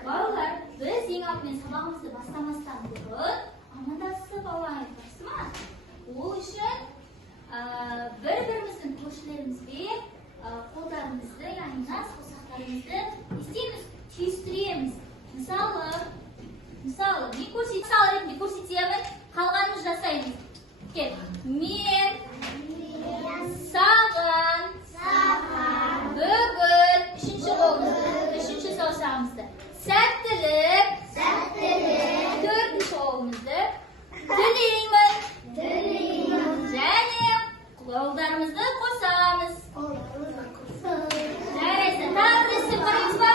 Балалар, біз ең алдымен сабағымызды бастамастан бұрын амандасып алайық, жақсы ма? Ол үшін бір-біріміздің көршілерімізбен қолдарымызды, яғни нас қосақтарымызды істейміз, түйістіреміз. Мысалы, мен көрсетемін, қалғанын жасаймыз. Кел, мен саған бүгін үшінші саусағымызды сәттілік төртінші қолымызды тілеймін және қолдарымызды қосамыз. Жарайсың, тағы да істеп қараймыз ба?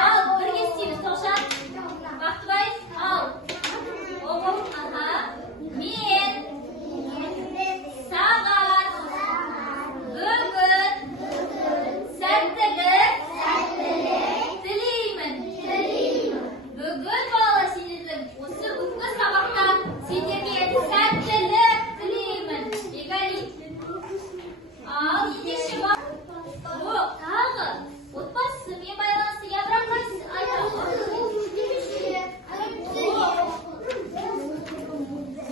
Ал, бірге істейміз, Тоғжан. Бақтыбай, ал. Мен саған бүгін сәттілік тілеймін. Бүгін бала сендердің осы бүгінгі сабақта сендерге сәттілік тілеймін. Бегали. Ал, ендеше бар. Жоқ, тағы. Отбасымен байланысты, я бірақ қайсы айтамын.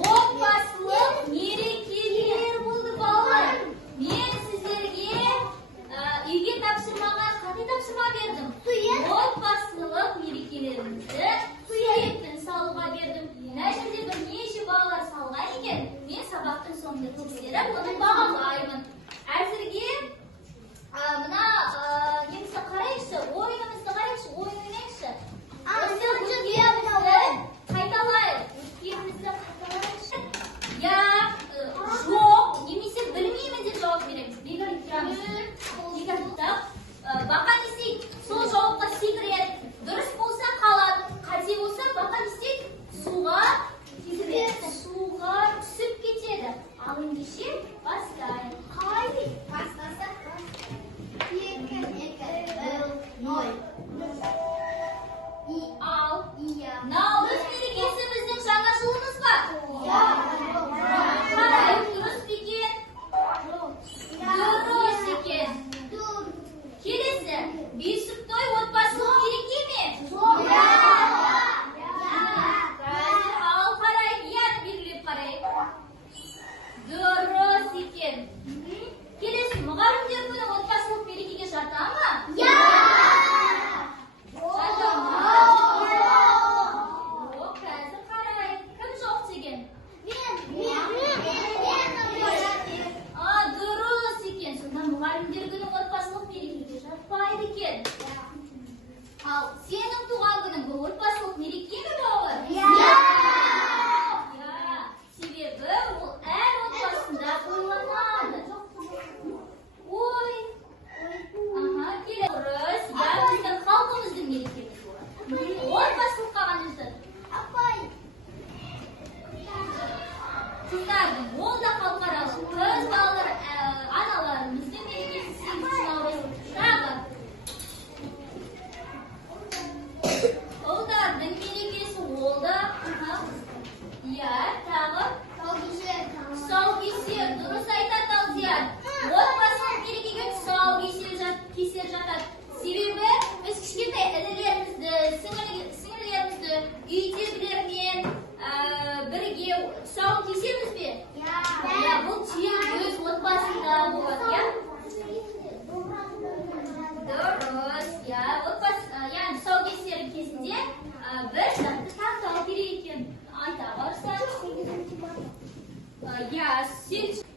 Отбасылық мерекелер болды балалар. Мен сіздерге үйге тапсырмаға қандай тапсырма бердім? Отбасылық мерекелерімізді суретпен салуға бердім. Мына жерде бірнеше балалар салған екен. Мен сабақтың соңында тексеріп, оны бағалаймын. Әзірге мына немізді қарайықшы, ойынымызды қарайықшы, ойын ойнайықшы. Қайталайық. Өткенімізді қайталайықшы. Я, жоқ, немесе білмеймін деп жауап береміз. Бегали, тұрамыз. Бақан істейді, сол жауапқа секіреді. Дұрыс болса қалады, қате болса бақан істейді, суға түсіп кетеді. Ал ендеше бастайық. Қалай бастасақ? 2, 0. Ал, наурыз мерекесі біздің жаңа жылымыз ба? Қарай, дұрыс екен? Дұрыс екен. Келесі, бесік той отбасылық мереке ме? Ал қарай, яны белгілеп қарай. Дұрыс екен. Келесі, мұғалімдер күні отбасылық мерекеге жата ма? Қазір қарай, кім жоқ деген? Дұрыс екен. Сонда мұғалімдер күні отбасылық мерекеге жатпайды екен. Ал сенің туған күнің бұл отбасылық мереке ме балалар? Себебі ол әр отбасында тойланады. Ой, келесі. Дұрыс, біздің халқымыздың мерекеміз болады. Отбасылық қағанымызды. Қыздардың, ол да халықаралық. Қыз балалар, аналарымыздың мерекесі 8 наурыз. Тағы. Ұлдардың мерекесі ол да. Тағы. Тұсаукесер, дұрыс айтады Алдияр. Отбасылық мерекеге тұсаукесер жатады. Себебі біз кішкентай інілерімізді, сіңілерімізді үйдегілермен бірге тұсаукесерміз бе? Бұл тек өз отбасында болады, Дұрыс, тұсаукесер кезінде бір затты таңдау керек екен. Айта барсақ.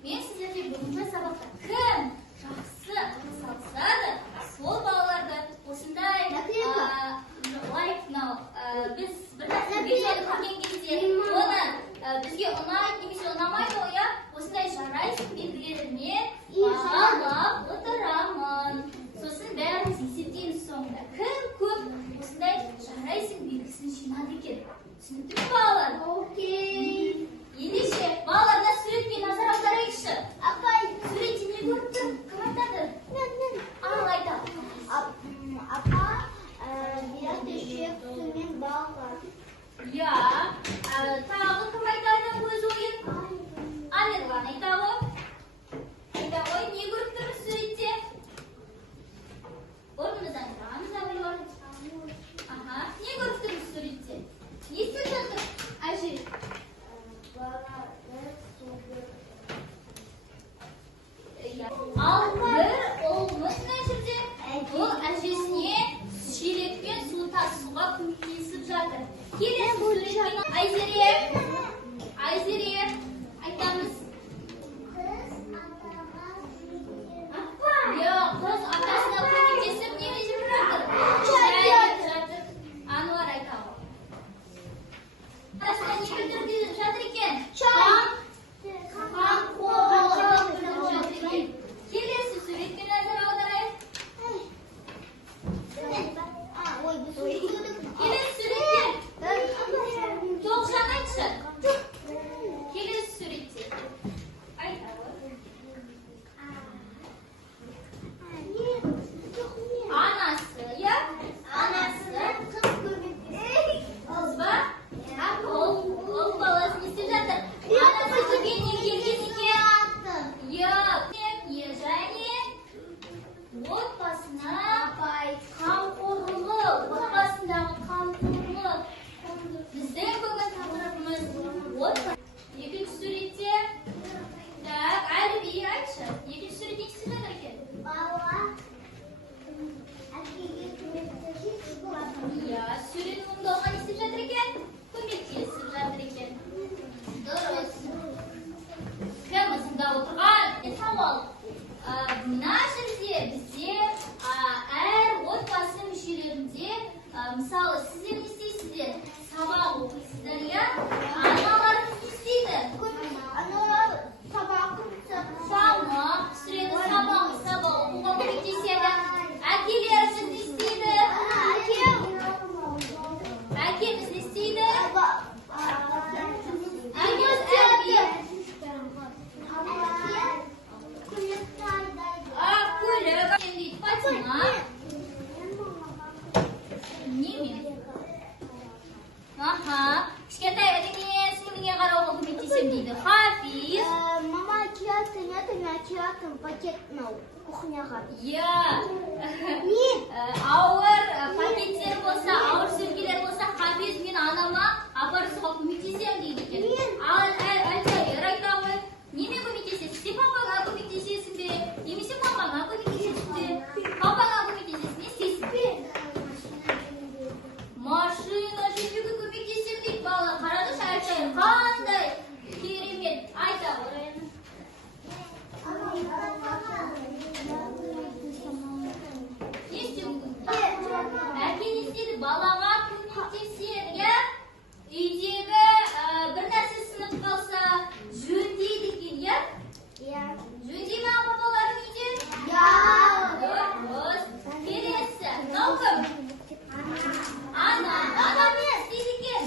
Мен сіздерге бүгінгі сабақта кім жақсы салсады, сол балаларды осындай біз бір нәрсені көрген кезде оны бізге ұнайды немесе ұнамайды ғой, осындай жарайсың белгілерімен бағалап отырамын. Сосын бәріміз есептейміз соңында. Кім көп осындай жарайсың белгісін жинады екен? Түсінікті ме балалар? Окей. Ендеше балаларына суретке назар аударайықшы. Апай, суретте не көріпті? Кім айтады? Ал айта. Апа, biraz düşük suyun bağı var. Тағы кім айтады өз ойын? Амирған айта ғой. Айта ғой, не көріп тұрмыз суретте? Орнымыздан тұрамыз, Амирған. кухняға. Иә. Ауыр пакеттер болса, ауыр сөмкелер болса, қапез мен анама апарысуға көмектесемін дейді екен. Ал Әлжайыр айта ғой, неме көмектесесің? Сен папаңа көмектесесің бе? Немесе мамаңа көмектесесің бе? Папаңа көмектесесің, не істейсің бе? Машина жөндеуге көмектесемін дейді бала. Қараңызшы, Әлжайыр қандай керемет айта ғой. Әке не істеді? Балаға көмектеседі, иә? Үйдегі бір нәрсе сынып қалса, жөндейді екен, иә? Жөндей ме папаларың үйде? Дұрыс. Келесі. Мынау кім? Анам не істейді екен?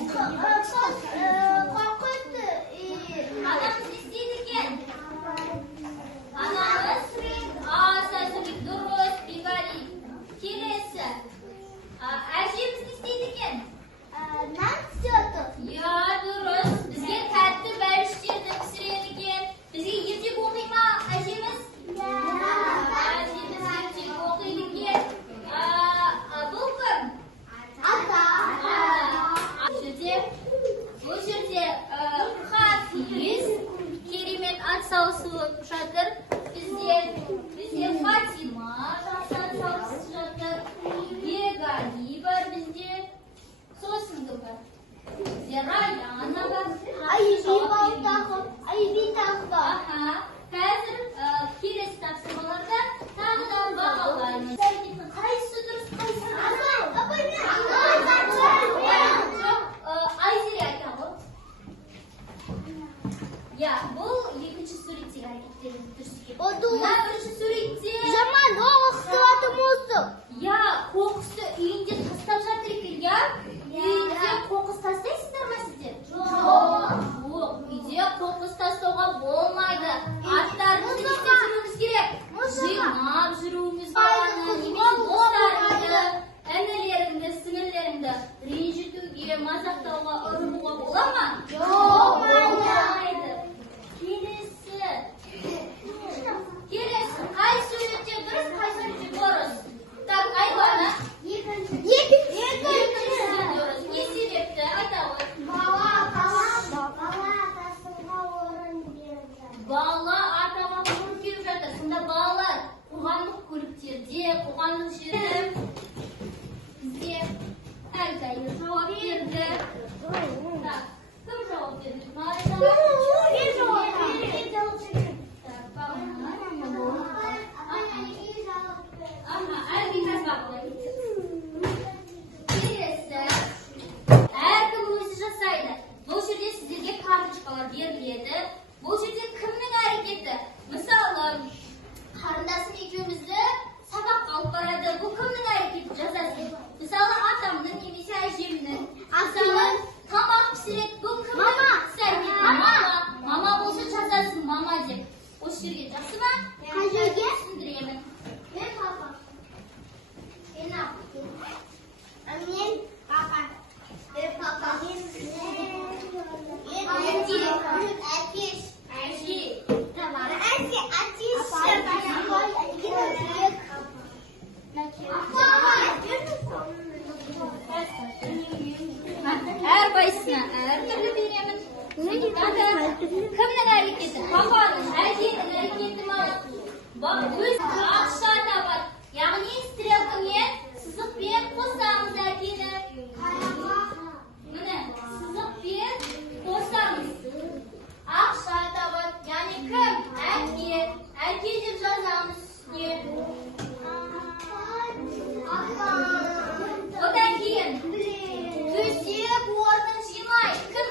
Анамыз не істейді екен? Анамыз аса сөйлейді. Дұрыс, Бегали. Келесі. Әжеміз не істейді екен? Нан істейді. Иә, дұрыс. Бізге тәтті бәліштерді пісіреді екен. Бізге ертек оқи ма әжеміз? Әжеміз ертек оқиды екен. Бұл кім? Ата. Бұл жерде Хафиз керемет атсалысып жатыр. Бізде Фатима атсалысып жатыр. Бегали бар бізде. Сосын кім бар? Бізде Раяна бар. Айби тағы. Қазір келесі тапсырмаларда тағы да бағалаймыз. Қайсысы дұрыс, қайсысы дұрыс? Айзере айта ғой. Иә, бұл екінші суреттегі әрекеттеріміз дұрыс екен. Мына бірінші суретте Жаман, оғыстыватым осы. иә, қоқысты үйінде тастап жатыр екен, иә? Үйде қоқыс тастайсыздар ма сіздер? Жоқ. Үйде қоқыс тастауға болмайды. Аттарыңызды не істеп жүруіңіз керек? Жинап жүруіңіз баланы, немесе достарыңды, інілеріңді, сіңілеріңді ренжітуге, мазақтауға, ұруға бола ма? Болмайды. Келесі. Қай суретте дұрыс, қай суретте бұрыс? Так, Айбана. Екінші дұрыс. Не себепті? Айта ғой. Бала атасыға орын берді. Бала атаға орын беріп жатыр. Сонда балалар қоғамдық көліктерде, қоғамдық жерде бізде Әлжайыр жауап берді. Так, кім жауап берді? Әркім өзі жасайды. Бұл жерде сіздерге карточкалар беріледі. Бұл жерде кімнің әрекеті? Мысалы, қарындасым екеумізді сабаққа алып барады. Бұл кімнің әрекеті? Жазасың. Мысалы, атамның немесе әжемнің. Мысалы, тамақ пісіреді. Бұл кімнің әрекеті? Мама болса жазасың, мама деп. Осы жерге жақсы ма? Қай жерге? Түсіндіремін. Мен папа. Мен папа. Мен папа. Әже. Әрқайсысына әртүрлі беремін. Кімнің әрекеті? Папаның, әженің әрекеті ма? Өз ақша табады. Яғни стрелкамен, сызықпен қосамыз әкені. Міне, сызықпен қосамыз. Ақша табады. Яғни кім? Әке. Әке деп жазамыз үстіне. Одан кейін төсек орнын жимай. Кім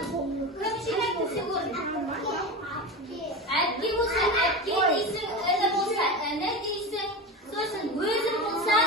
жинайды төсек орнын? Әке болса әке дейсің, іні болса іні дейсің. Сосын өзің болса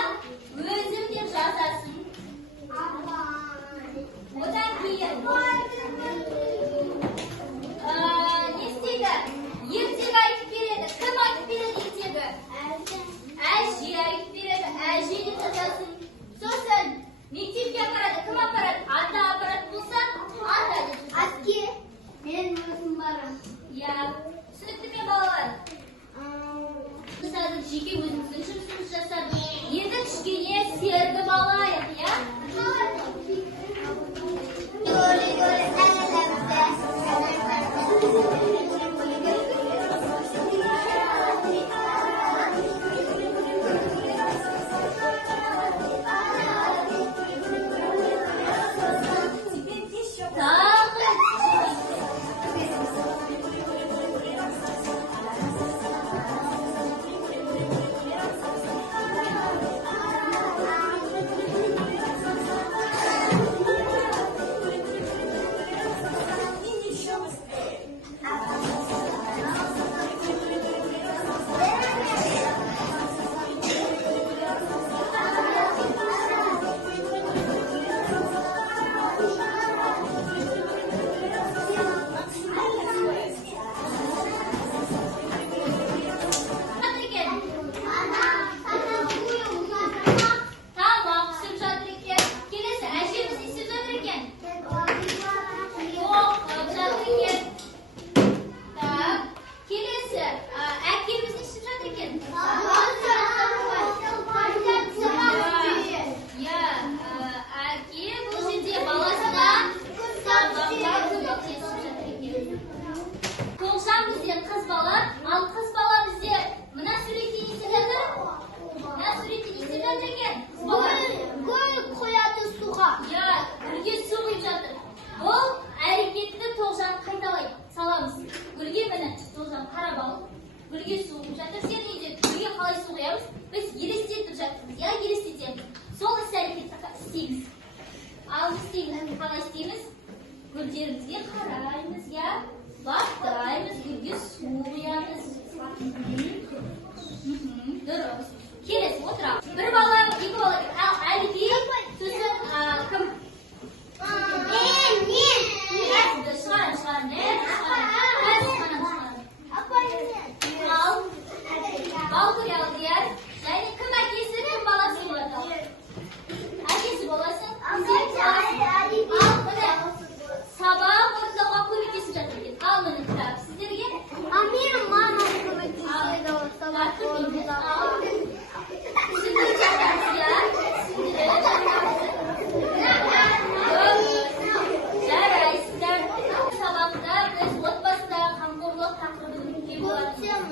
болатын.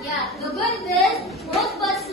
Иә, бүгін біз отбасы